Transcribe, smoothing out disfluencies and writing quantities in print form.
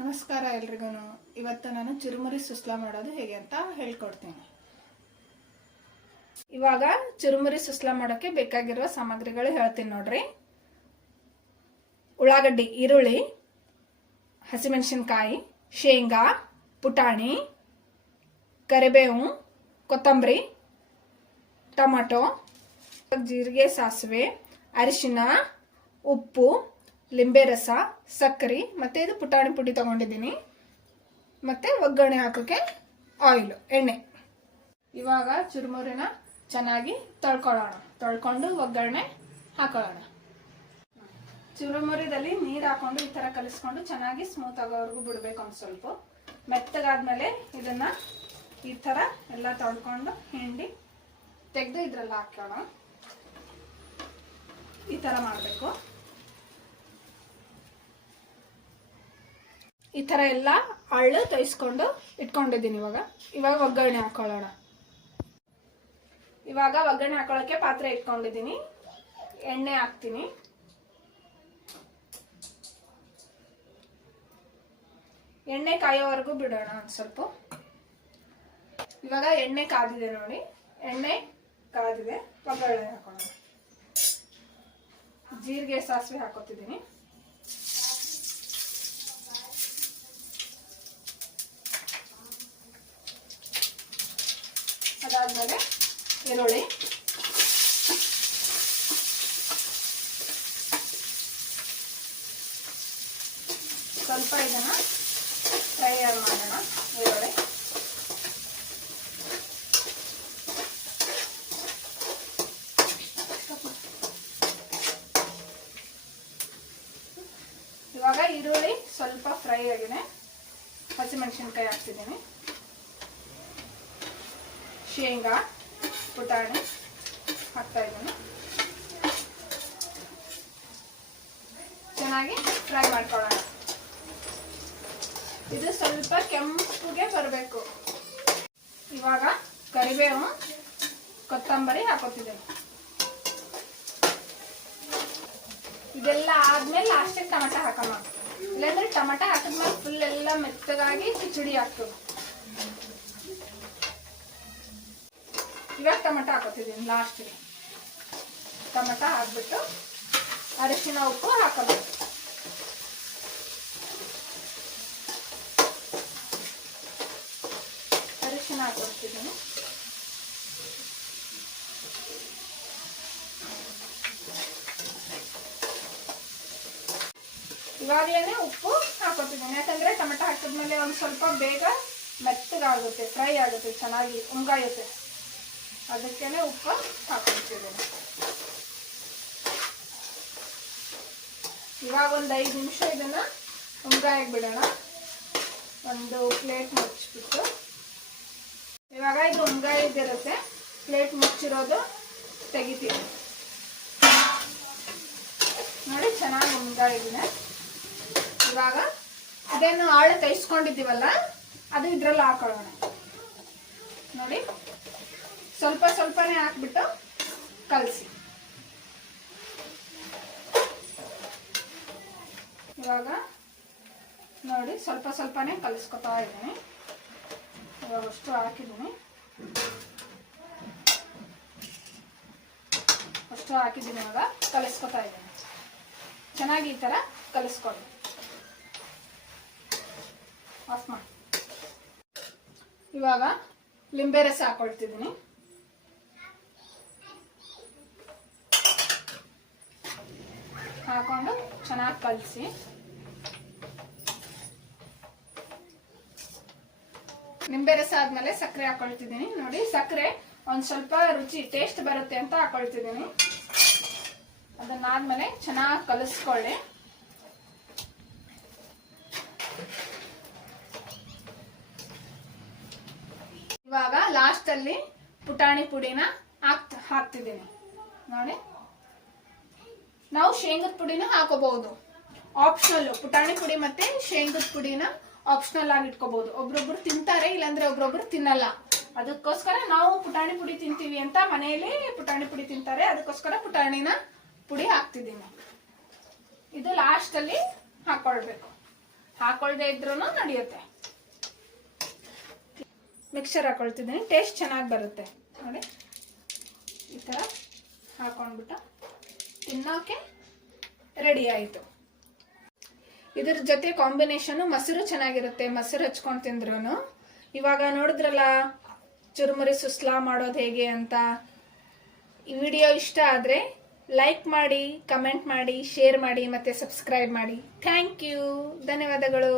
ನಮಸ್ಕಾರ ಎಲ್ರಿಗೂ. ಇವತ್ತು ನಾನು ಚುರುಮುರಿ ಸುಸ್ಲಾ ಮಾಡೋದು ಹೇಗೆ ಅಂತ ಹೇಳ್ಕೊಡ್ತೀನಿ. ಇವಾಗ ಚುರುಮುರಿ ಸುಸ್ಲಾ ಮಾಡೋಕೆ ಬೇಕಾಗಿರುವ ಸಾಮಗ್ರಿಗಳು ಹೇಳ್ತೀನಿ ನೋಡ್ರಿ. ಉಳ್ಳಾಗಡ್ಡಿ, ಈರುಳ್ಳಿ, ಹಸಿಮೆಣಸಿನಕಾಯಿ, ಶೇಂಗಾ, ಪುಟಾಣಿ, ಕರಿಬೇವು, ಕೊತ್ತಂಬರಿ, ಟೊಮೆಟೊ, ಜೀರಿಗೆ, ಸಾಸಿವೆ, ಅರಿಶಿನ, ಉಪ್ಪು, ಲಿಂಬೆ ರಸ, ಸಕ್ಕರೆ, ಮತ್ತೆ ಇದು ಪುಟಾಣಿ ಪುಡಿ ತಗೊಂಡಿದ್ದೀನಿ. ಮತ್ತೆ ಒಗ್ಗರಣೆ ಹಾಕೋಕೆ ಆಯಿಲ್, ಎಣ್ಣೆ. ಇವಾಗ ಚುರುಮುರಿನ ಚೆನ್ನಾಗಿ ತೊಳ್ಕೊಂಡು ಒಗ್ಗರಣೆ ಹಾಕೊಳ್ಳೋಣ. ಚುರುಮುರಿದಲ್ಲಿ ನೀರು ಹಾಕೊಂಡು ಈ ತರ ಕಲಿಸ್ಕೊಂಡು ಚೆನ್ನಾಗಿ ಸ್ಮೂತ್ ಆಗೋವರೆಗೂ ಬಿಡ್ಬೇಕು. ಒಂದು ಸ್ವಲ್ಪ ಮೆತ್ತಗಾದ್ಮೇಲೆ ಇದನ್ನ ಈ ತರ ಎಲ್ಲ ತೊಳ್ಕೊಂಡು ಹಿಂಡಿ ತೆಗೆದು ಇದ್ರಲ್ಲಿ ಹಾಕೋಣ. ಈ ತರ ಮಾಡಬೇಕು. ಈ ತರ ಎಲ್ಲ ಹಳ್ಳು ತೋಯಿಸ್ಕೊಂಡು ಇಟ್ಕೊಂಡಿದ್ದೀನಿ. ಇವಾಗ ಒಗ್ಗರಣೆ ಹಾಕೊಳ್ಳೋಣ. ಇವಾಗ ಒಗ್ಗರಣೆ ಹಾಕೊಳ್ಳೋಕೆ ಪಾತ್ರೆ ಇಟ್ಕೊಂಡಿದ್ದೀನಿ. ಎಣ್ಣೆ ಹಾಕ್ತೀನಿ. ಎಣ್ಣೆ ಕಾಯೋವರೆಗೂ ಬಿಡೋಣ ಒಂದು ಸ್ವಲ್ಪ. ಇವಾಗ ಎಣ್ಣೆ ಕಾದಿದೆ ನೋಡಿ. ಎಣ್ಣೆ ಕಾದಿದೆ. ಒಗ್ಗರಣೆ ಹಾಕೋಣ. ಜೀರಿಗೆ, ಸಾಸಿವೆ ಹಾಕೋತಿದ್ದೀನಿ. ಅದಾದ್ಮೇಲೆ ಈರುಳ್ಳಿ, ಸ್ವಲ್ಪ ಇದನ್ನ ಫ್ರೈ ಮಾಡೋಣ. ಈರುಳ್ಳಿ ಇವಾಗ ಈರುಳ್ಳಿ ಸ್ವಲ್ಪ ಫ್ರೈ ಆಗಿದೆ. ಹಸಿಮೆಣಸಿನಕಾಯಿ ಹಾಕ್ತಿದ್ದೀನಿ. ಶೇಂಗಾ, ಪುಟಾಣಿ ಹಾಕ್ತಾ ಇದ್ದೀನಿ. ಚೆನ್ನಾಗಿ ಫ್ರೈ ಮಾಡ್ಕೊಳ್ಳೋಣ. ಇದು ಸ್ವಲ್ಪ ಕೆಂಪುಗೆ ಬರಬೇಕು. ಇವಾಗ ಕರಿಬೇವು, ಕೊತ್ತಂಬರಿ ಹಾಕೋತಿದ್ದೀನಿ. ಇದೆಲ್ಲ ಆದ್ಮೇಲೆ ಲಾಸ್ಟಿಗೆ ಟೊಮೆಟೊ ಹಾಕೋಣ. ಇಲ್ಲಾಂದ್ರೆ ಟೊಮೆಟೊ ಹಾಕಿದ್ಮೇಲೆ ಫುಲ್ ಎಲ್ಲ ಮೆತ್ತಗಾಗಿ ಕಿಚಡಿ ಆಗ್ತದೆ. ಇವಾಗ ಟೊಮೆಟೊ ಹಾಕೋತಿದ್ದೀನಿ ಲಾಸ್ಟಿಗೆ. ಟೊಮೆಟೊ ಹಾಕ್ಬಿಟ್ಟು ಅರಿಶಿನ, ಉಪ್ಪು ಹಾಕೋಬೇಕು. ಅರಿಶಿನ ಹಾಕೊಡ್ತಿದ್ದೀನಿ. ಇವಾಗಲೇ ಉಪ್ಪು ಹಾಕೋತಿದ್ದೀನಿ. ಯಾಕಂದ್ರೆ ಟೊಮೆಟೊ ಹಾಕಿದ್ಮೇಲೆ ಒಂದು ಸ್ವಲ್ಪ ಬೇಗ ಮೆತ್ತಗಾಗುತ್ತೆ, ಫ್ರೈ ಆಗುತ್ತೆ, ಚೆನ್ನಾಗಿ ಉಂಗಾಯುತ್ತೆ. ಅದಕ್ಕೇನೆ ಉಪ್ಪು ಹಾಕೊಳ್ತಿದ್ದೀನಿ. ಇವಾಗ ಒಂದು 5 ನಿಮಿಷ ಇದನ್ನ ಉಂಗಾಯಕ್ಕೆ ಬಿಡೋಣ. ಒಂದು ಪ್ಲೇಟ್ ಮುಚ್ಚಿಬಿಟ್ಟು. ಇವಾಗ ಇದು ಉಂಗಾಯಿದಿರುತ್ತೆ. ಪ್ಲೇಟ್ ಮುಚ್ಚಿರೋದು ತೆಗಿತೀವಿ ನೋಡಿ. ಚೆನ್ನಾಗಿ ಉಂಗಾಯಿದಿದೆ. ಇವಾಗ ಅದೇನು ಆಳು ತೈಸ್ಕೊಂಡಿದ್ದೀವಲ್ಲ, ಅದು ಇದ್ರಲ್ಲಿ ಹಾಕೊಳ್ಳೋಣ ನೋಡಿ. ಸ್ವಲ್ಪ ಸ್ವಲ್ಪನೇ ಹಾಕ್ಬಿಟ್ಟು ಕಲಸಿ. ಇವಾಗ ನೋಡಿ ಸ್ವಲ್ಪ ಸ್ವಲ್ಪನೇ ಕಲಿಸ್ಕೊತಾ ಇದ್ದೀನಿ. ಇವಾಗ ಅಷ್ಟು ಹಾಕಿದ್ದೀನಿ. ಇವಾಗ ಕಲಿಸ್ಕೊತಾ ಇದ್ದೀನಿ. ಚೆನ್ನಾಗಿ ಈ ಥರ ಕಲಿಸ್ಕೊಳ್ಳಿ. ಆಫ್ ಮಾಡಿ. ಇವಾಗ ಲಿಂಬೆ ರಸ ಹಾಕೊಳ್ತಿದ್ದೀನಿ. ಹಾಕೊಂಡು ಚೆನ್ನಾಗಿ ಕಲಸಿ. ನಿಂಬೆ ರಸ ಆದ್ಮೇಲೆ ಸಕ್ಕರೆ ಹಾಕೊಳ್ತಿದ್ದೀನಿ ನೋಡಿ. ಸಕ್ಕರೆ ಒಂದ್ ಸ್ವಲ್ಪ ರುಚಿ ಟೇಸ್ಟ್ ಬರುತ್ತೆ ಅಂತ ಹಾಕೊಳ್ತಿದ್ದೀನಿ. ಅದನ್ನಾದ್ಮೇಲೆ ಚೆನ್ನಾಗಿ ಕಲಿಸ್ಕೊಳ್ಳಿ. ಇವಾಗ ಲಾಸ್ಟ್ ಅಲ್ಲಿ ಪುಟಾಣಿ ಪುಡಿನ ಹಾಕ್ತಿದ್ದೀನಿ ನೋಡಿ. ನಾವು ಶೇಂಗದ ಪುಡಿನ ಹಾಕೋಬಹುದು, ಆಪ್ಷನಲ್. ಪುಟಾಣಿ ಪುಡಿ ಮತ್ತೆ ಶೇಂಗದ ಪುಡಿನ ಆಪ್ಷನಲ್ ಆಗಿ ಇಟ್ಕೋಬಹುದು. ಒಬ್ರೊಬ್ರು ತಿಂತಾರೆ, ಇಲ್ಲಾಂದ್ರೆ ಒಬ್ರೊಬ್ರು ತಿನ್ನಲ್ಲ. ಅದಕ್ಕೋಸ್ಕರ ನಾವು ಪುಟಾಣಿ ಪುಡಿ ತಿಂತೀವಿ ಅಂತ ಮನೆಯಲ್ಲಿ ಪುಟಾಣಿ ಪುಡಿ ತಿಂತಾರೆ, ಅದಕ್ಕೋಸ್ಕರ ಪುಟಾಣಿನ ಪುಡಿ ಹಾಕ್ತಿದ್ದೀನಿ. ಇದು ಲಾಸ್ಟ್ ಅಲ್ಲಿ ಹಾಕೊಳ್ಬೇಕು. ಹಾಕೊಳ್ದೆ ಇದ್ರೂ ನಡೆಯುತ್ತೆ. ಮಿಕ್ಸರ್ ಹಾಕೊಳ್ತಿದ್ದೀನಿ, ಟೇಸ್ಟ್ ಚೆನ್ನಾಗಿ ಬರುತ್ತೆ ನೋಡಿ. ಈ ಥರ ಹಾಕೊಂಡ್ಬಿಟ್ಟು ತಿನ್ನೋಕೆ ರೆಡಿ ಆಯಿತು. ಇದ್ರ ಜೊತೆ ಕಾಂಬಿನೇಷನ್ ಮೊಸರು ಚೆನ್ನಾಗಿರುತ್ತೆ, ಮೊಸರು ಹಚ್ಕೊಂಡು ತಿಂದ್ರೂ. ಇವಾಗ ನೋಡಿದ್ರಲ್ಲ ಚುರುಮುರಿ ಸುಸ್ಲಾ ಮಾಡೋದು ಹೇಗೆ ಅಂತ. ಈ ವಿಡಿಯೋ ಇಷ್ಟ ಆದರೆ ಲೈಕ್ ಮಾಡಿ, ಕಮೆಂಟ್ ಮಾಡಿ, ಶೇರ್ ಮಾಡಿ, ಮತ್ತೆ ಸಬ್ಸ್ಕ್ರೈಬ್ ಮಾಡಿ. ಥ್ಯಾಂಕ್ ಯು, ಧನ್ಯವಾದಗಳು.